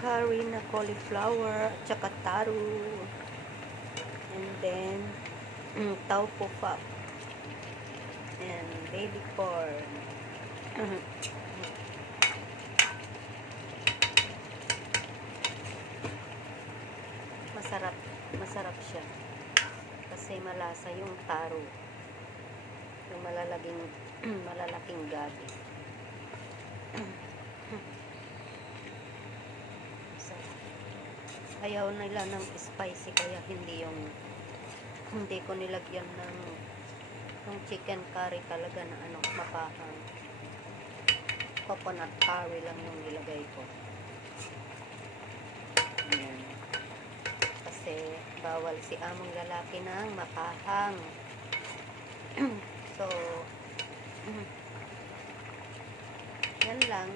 curry na cauliflower at saka taro. And then, taupo pop. And baby corn. Masarap siya. Kasi malasa yung taro. Yung malalaking gabi. Ayaw nila ng spicy kaya hindi ko nilagyan ng chicken curry talaga na mapahang. Coconut curry lang yung nilagay ko. Ayan. Kasi bawal si among lalaki ng mapahang. So yan lang.